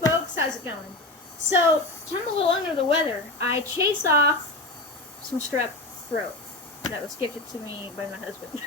folks, how's it going? So, I'm a little under the weather. I chased off some strep throat that was gifted to me by my husband.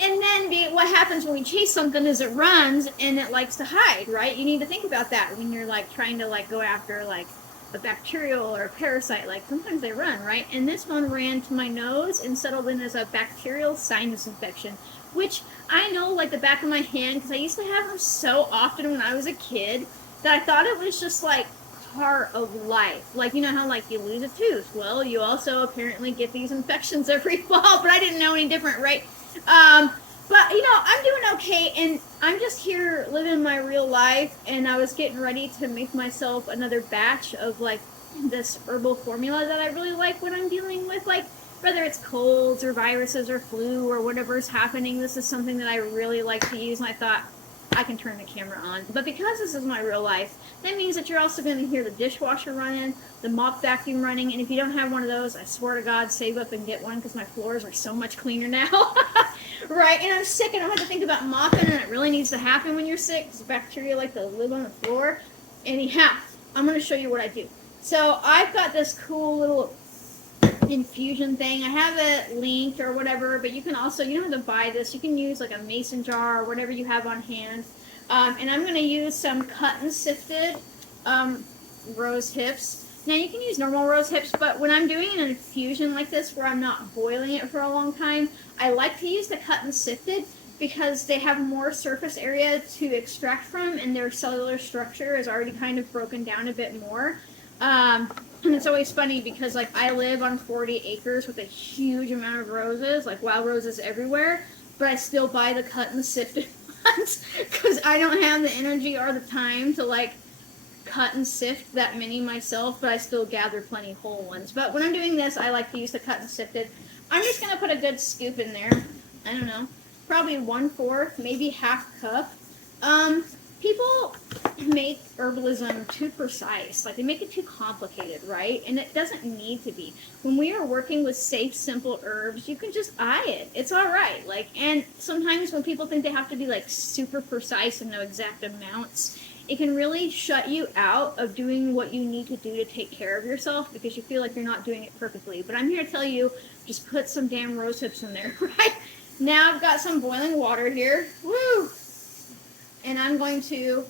And then what happens when we chase something is it runs and it likes to hide, right? You need to think about that when you're like trying to like go after like a bacterial or a parasite. Like sometimes they run, right? And this one ran to my nose and settled in as a bacterial sinus infection, which I know like the back of my hand because I used to have them so often when I was a kid that I thought it was just like part of life. Like, you know how like you lose a tooth? Well, you also apparently get these infections every fall, but I didn't know any different, right? But you know, I'm doing okay, and I'm just here living my real life, and I was getting ready to make myself another batch of like this herbal formula that I really like when I'm dealing with like whether it's colds or viruses or flu or whatever's happening. This is something that I really like to use, and I thought I can turn the camera on. But because this is my real life, that means that you're also going to hear the dishwasher running, the mop vacuum running, and if you don't have one of those, I swear to God, save up and get one because my floors are so much cleaner now. Right? And I'm sick and I don't have to think about mopping, and it really needs to happen when you're sick because bacteria like to live on the floor. Anyhow, I'm going to show you what I do. So I've got this cool little infusion thing. I have it linked or whatever, but you can also, you don't have to buy this. You can use like a mason jar or whatever you have on hand. And I'm going to use some cut and sifted rose hips. Now you can use normal rose hips, but when I'm doing an infusion like this where I'm not boiling it for a long time, I like to use the cut and sifted because they have more surface area to extract from and their cellular structure is already kind of broken down a bit more. And it's always funny because like I live on 40 acres with a huge amount of roses, like wild roses everywhere, but I still buy the cut and sifted ones because I don't have the energy or the time to like cut and sift that many myself, but I still gather plenty whole ones. But when I'm doing this, I like to use the cut and sifted. I'm just going to put a good scoop in there. I don't know, probably 1/4, maybe half cup. People make herbalism too precise. Like, they make it too complicated, right? And it doesn't need to be. When we are working with safe, simple herbs, you can just eye it. It's all right. Like, and sometimes when people think they have to be, like, super precise and know exact amounts, it can really shut you out of doing what you need to do to take care of yourself because you feel like you're not doing it perfectly. But I'm here to tell you, just put some damn rose hips in there, right? Now I've got some boiling water here. Woo! And I'm going to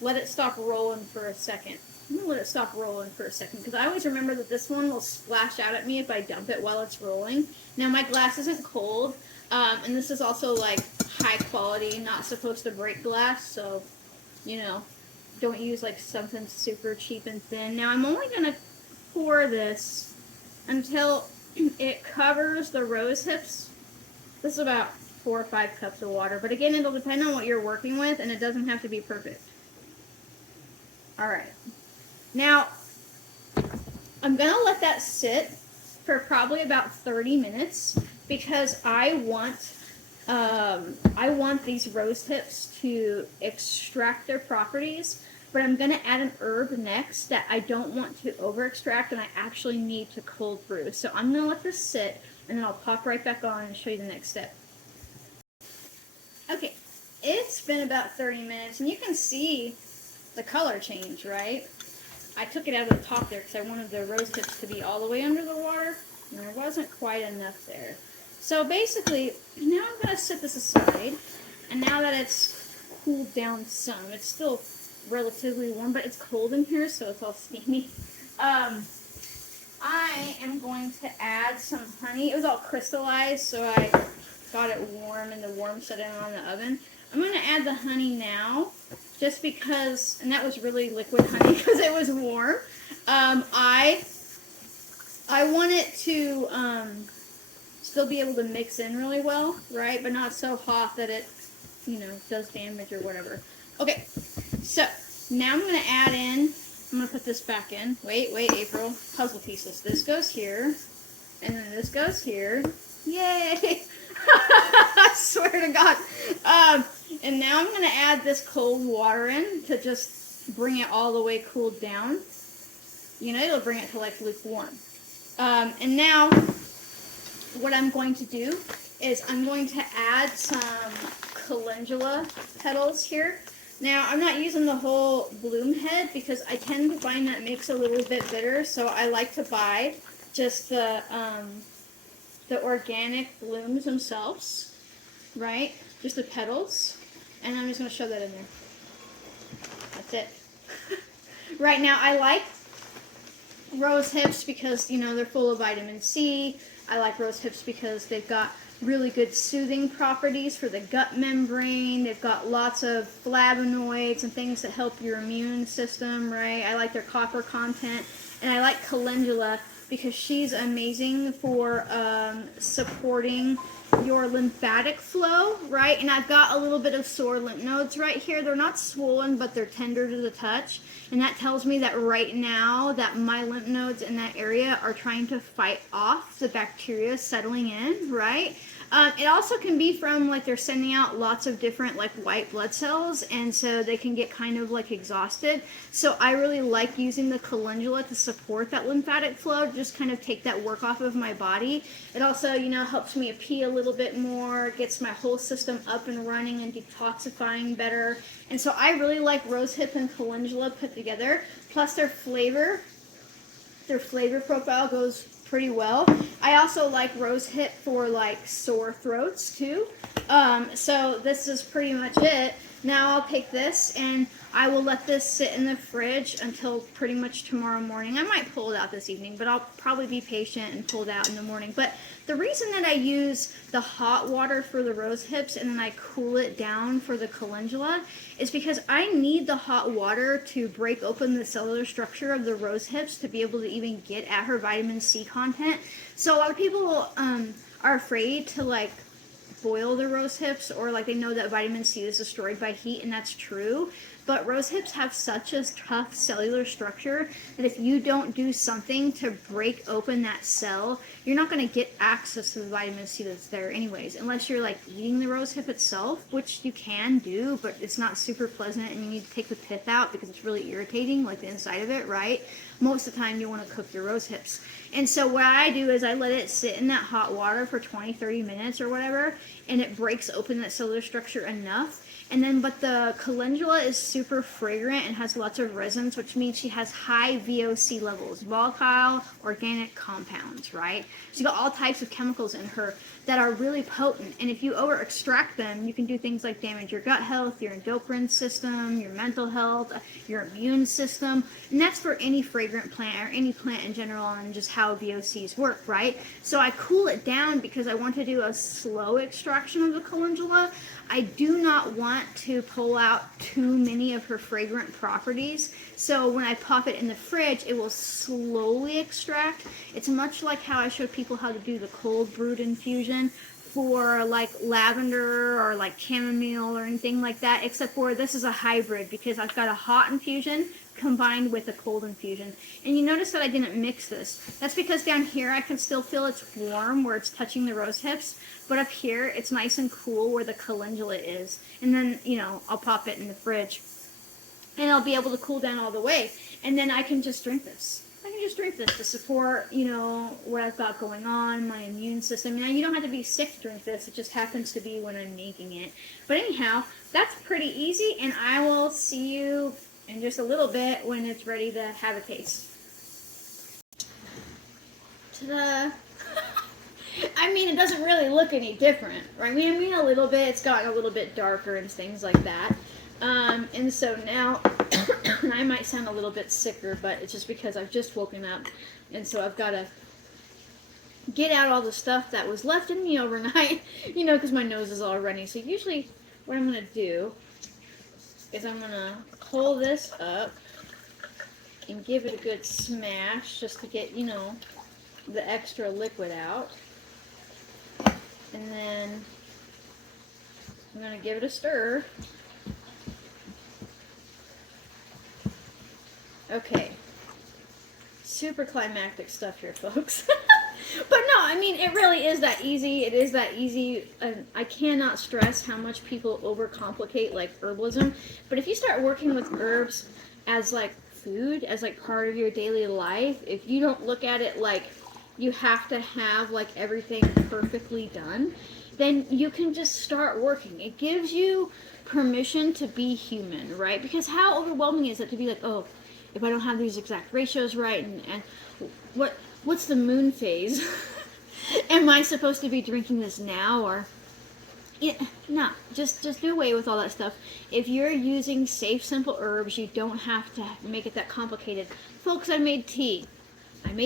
let it stop rolling for a second. I'm going to let it stop rolling for a second because I always remember that this one will splash out at me if I dump it while it's rolling. Now my glass isn't cold, and this is also like high quality, not supposed to break glass, so, you know, don't use like something super cheap and thin. Now I'm only going to pour this until it covers the rose hips. This is about 4 or 5 cups of water, but again, it'll depend on what you're working with, and it doesn't have to be perfect. Alright. Now, I'm going to let that sit for probably about 30 minutes because I want these rose hips to extract their properties, but I'm going to add an herb next that I don't want to over extract and I actually need to cold brew. So I'm going to let this sit, and then I'll pop right back on and show you the next step. Okay, it's been about 30 minutes, and you can see the color change, right? I took it out of the top there because I wanted the rose hips to be all the way under the water, and there wasn't quite enough there. So basically, now I'm going to set this aside, and now that it's cooled down some, it's still relatively warm, but it's cold in here, so it's all steamy. I am going to add some honey. It was all crystallized, so I got it warm in the warm setting on the oven. I'm going to add the honey now, just because, and that was really liquid honey because it was warm. I want it to still be able to mix in really well, right? But not so hot that it, you know, does damage or whatever. Okay, so now I'm going to add in, I'm going to put this back in. Wait, April. Puzzle pieces. This goes here, and then this goes here. Yay! I swear to God. And now I'm going to add this cold water in to just bring it all the way cooled down. You know, it'll bring it to like lukewarm. And now what I'm going to do is I'm going to add some calendula petals here. Now, I'm not using the whole bloom head because I tend to find that makes a little bit bitter, so I like to buy just the organic blooms themselves, right? Just the petals. And I'm just going to shove that in there. That's it. Right now, I like rose hips because, you know, they're full of vitamin C. I like rose hips because they've got really good soothing properties for the gut membrane. They've got lots of flavonoids and things that help your immune system, right? I like their copper content. And I like calendula because she's amazing for supporting your lymphatic flow, right? And I've got a little bit of sore lymph nodes right here. They're not swollen, but they're tender to the touch. And that tells me that right now that my lymph nodes in that area are trying to fight off the bacteria settling in, right? It also can be from, like, they're sending out lots of different, like, white blood cells, and so they can get kind of, like, exhausted. So I really like using the calendula to support that lymphatic flow, just kind of take that work off of my body. It also, you know, helps me pee a little bit more, gets my whole system up and running and detoxifying better. And so I really like rosehip and calendula put together, plus their flavor profile goes pretty well. I also like rosehip for, like, sore throats too. So this is pretty much it. Now I'll take this and I will let this sit in the fridge until pretty much tomorrow morning. I might pull it out this evening, but I'll probably be patient and pull it out in the morning. But the reason that I use the hot water for the rose hips and then I cool it down for the calendula is because I need the hot water to break open the cellular structure of the rose hips to be able to even get at her vitamin C content. So a lot of people are afraid to, like, boil the rose hips, or, like, they know that vitamin C is destroyed by heat, and that's true. But rose hips have such a tough cellular structure that if you don't do something to break open that cell, you're not going to get access to the vitamin C that's there anyways, unless you're, like, eating the rose hip itself, which you can do, but it's not super pleasant, and you need to take the pith out because it's really irritating, like the inside of it, right? Most of the time you want to cook your rose hips. And so what I do is I let it sit in that hot water for 20-30 minutes or whatever, and it breaks open that cellular structure enough. And then, but the calendula is super fragrant and has lots of resins, which means she has high VOC levels, volatile organic compounds, right? She's got all types of chemicals in her that are really potent. And if you over extract them, you can do things like damage your gut health, your endocrine system, your mental health, your immune system. And that's for any fragrant plant or any plant in general, and just how VOCs work, right? So I cool it down because I want to do a slow extraction of the calendula. I do not want to pull out too many of her fragrant properties. So when I pop it in the fridge, it will slowly extract. It's much like how I showed people how to do the cold brewed infusion for, like, lavender or, like, chamomile or anything like that, except for this is a hybrid because I've got a hot infusion combined with a cold infusion. And you notice that I didn't mix this. That's because down here I can still feel it's warm where it's touching the rose hips, but up here it's nice and cool where the calendula is. And then, you know, I'll pop it in the fridge and I'll be able to cool down all the way. And then I can just drink this. I can just drink this to support, you know, what I've got going on, my immune system. Now, you don't have to be sick to drink this. It just happens to be when I'm making it. But anyhow, that's pretty easy, and I will see you in just a little bit when it's ready to have a taste. Ta-da! I mean, it doesn't really look any different, right? I mean a little bit. It's gotten a little bit darker and things like that. And so now, I might sound a little bit sicker, but it's just because I've just woken up, and so I've got to get out all the stuff that was left in me overnight, you know, because my nose is all runny. So usually what I'm going to do is I'm going to pull this up and give it a good smash just to get, you know, the extra liquid out. And then I'm going to give it a stir. Okay. Super climactic stuff here, folks. But no, I mean, it really is that easy. It is that easy. I cannot stress how much people overcomplicate, like, herbalism. But if you start working with herbs as, like, food, as, like, part of your daily life, if you don't look at it like you have to have, like, everything perfectly done, then you can just start working. It gives you permission to be human, right? Because how overwhelming is it to be like, oh, if I don't have these exact ratios right, and what's the moon phase? Am I supposed to be drinking this now, or yeah, no, just do away with all that stuff. If you're using safe, simple herbs, you don't have to make it that complicated. Folks, I made tea. And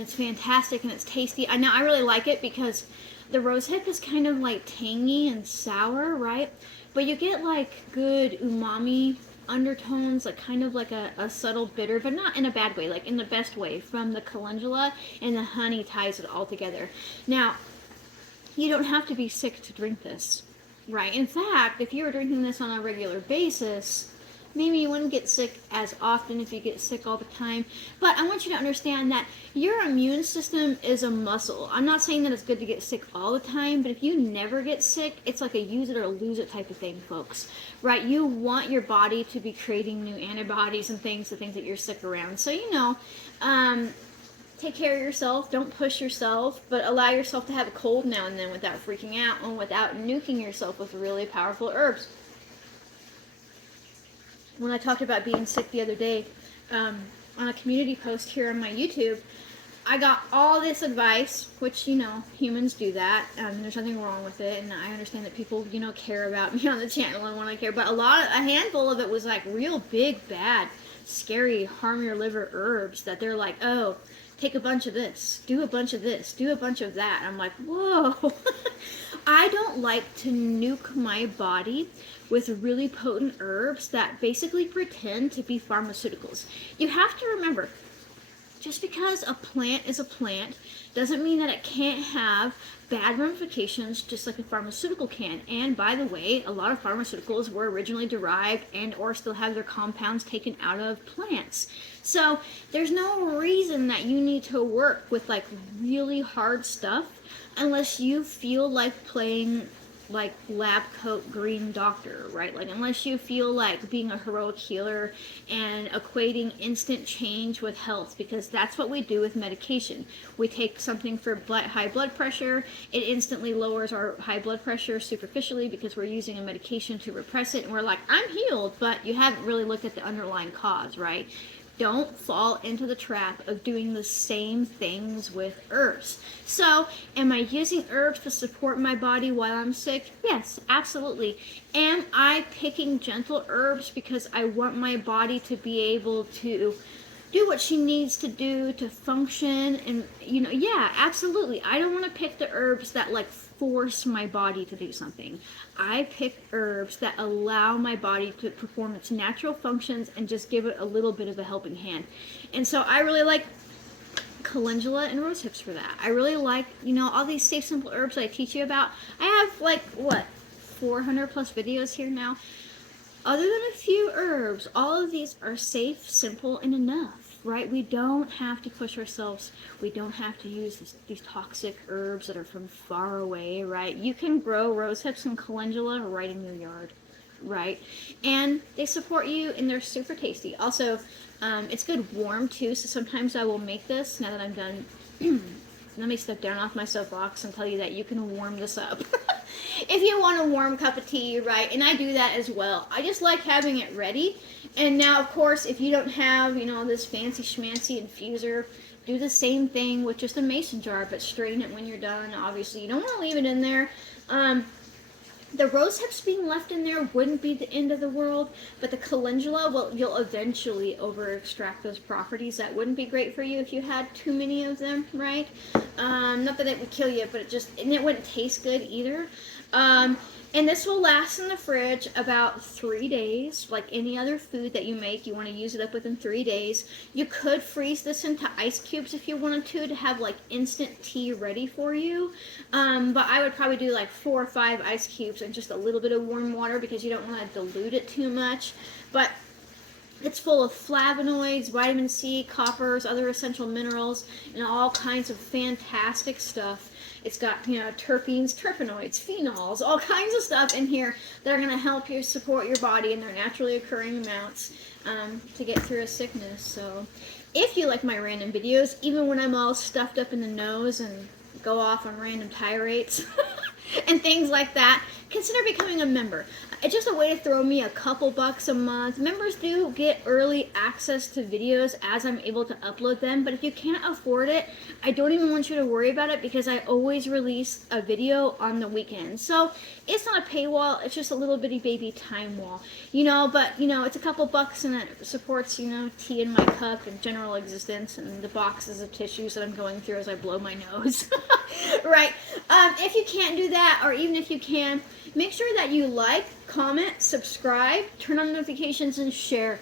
it's fantastic and it's tasty. I really like it because the rosehip is kind of like tangy and sour, right? But you get like good umami undertones, like kind of like a subtle bitter, but not in a bad way, like in the best way, from the calendula, and the honey ties it all together. Now, you don't have to be sick to drink this, right? In fact, if you were drinking this on a regular basis, maybe you wouldn't get sick as often if you get sick all the time. But I want you to understand that your immune system is a muscle. I'm not saying that it's good to get sick all the time, but if you never get sick, it's like a use it or lose it type of thing, folks. Right? You want your body to be creating new antibodies and things, the things that you're sick around. So, take care of yourself. Don't push yourself, but allow yourself to have a cold now and then without freaking out and without nuking yourself with really powerful herbs. When I talked about being sick the other day, on a community post here on my YouTube, I got all this advice, which, humans do that. There's nothing wrong with it, and I understand that people, care about me on the channel and want to care, but a handful of it was like real big, bad, scary, harm your liver herbs that they're like, oh, take a bunch of this, do a bunch of this, do a bunch of that. I'm like, whoa. I don't like to nuke my body with really potent herbs that basically pretend to be pharmaceuticals. You have to remember, just because a plant is a plant doesn't mean that it can't have bad ramifications just like a pharmaceutical can. And by the way, a lot of pharmaceuticals were originally derived and or still have their compounds taken out of plants. So there's no reason that you need to work with like really hard stuff unless you feel like playing like lab coat green doctor, right? Like unless you feel like being a heroic healer and equating instant change with health, because that's what we do with medication. We take something for high blood pressure, it instantly lowers our high blood pressure superficially because we're using a medication to repress it, and we're like, I'm healed, but you haven't really looked at the underlying cause, right? Don't fall into the trap of doing the same things with herbs. So, am I using herbs to support my body while I'm sick? Yes, absolutely. Am I picking gentle herbs because I want my body to be able to do what she needs to do to function? And, yeah, absolutely. I don't want to pick the herbs that like force my body to do something. I pick herbs that allow my body to perform its natural functions and just give it a little bit of a helping hand. And so I really like calendula and rosehips for that. I really like, all these safe, simple herbs I teach you about. I have like, 400 plus videos here now. Other than a few herbs, all of these are safe, simple, and enough, right? We don't have to push ourselves. We don't have to use these toxic herbs that are from far away, right? You can grow rosehips and calendula right in your yard, right? And they support you, and they're super tasty. Also, it's good warm, too, so sometimes I will make this, now that I'm done. Let me step down off my soapbox and tell you that you can warm this up. If you want a warm cup of tea, right? And I do that as well. I just like having it ready. And now, of course, if you don't have, this fancy schmancy infuser, do the same thing with just a mason jar, but strain it when you're done. Obviously, you don't want to leave it in there. The rosehips being left in there wouldn't be the end of the world, but the calendula, well, you'll eventually over-extract those properties. That wouldn't be great for you if you had too many of them, right? Not that it would kill you, but it wouldn't taste good either. And this will last in the fridge about 3 days. Like any other food that you make, you want to use it up within 3 days. You could freeze this into ice cubes if you wanted to have like instant tea ready for you. But I would probably do like 4 or 5 ice cubes and just a little bit of warm water because you don't want to dilute it too much. But it's full of flavonoids, vitamin C, coppers, other essential minerals, and all kinds of fantastic stuff. It's got, terpenes, terpenoids, phenols, all kinds of stuff in here that are going to help you support your body in their naturally occurring amounts to get through a sickness. So if you like my random videos, even when I'm all stuffed up in the nose and go off on random tirades and things like that, consider becoming a member. It's just a way to throw me a couple bucks a month. Members do get early access to videos as I'm able to upload them, but if you can't afford it, I don't even want you to worry about it because I always release a video on the weekend. So it's not a paywall, it's just a little bitty baby time wall, you know, but you know, it's a couple bucks and it supports, you know, tea in my cup and general existence and the boxes of tissues that I'm going through as I blow my nose. Right. If you can't do that, or even if you can, make sure that you like, comment, subscribe, turn on notifications, and share.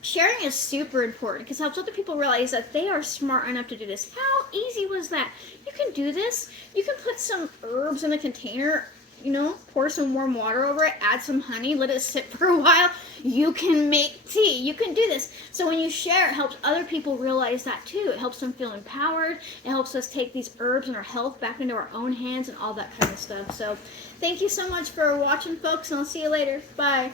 Sharing is super important because it helps other people realize that they are smart enough to do this. How easy was that? You can do this. You can put some herbs in a container, you know, pour some warm water over it, add some honey, let it sit for a while. You can make tea. You can do this. So when you share, it helps other people realize that too. It helps them feel empowered. It helps us take these herbs and our health back into our own hands and all that kind of stuff. So thank you so much for watching, folks, and I'll see you later. Bye.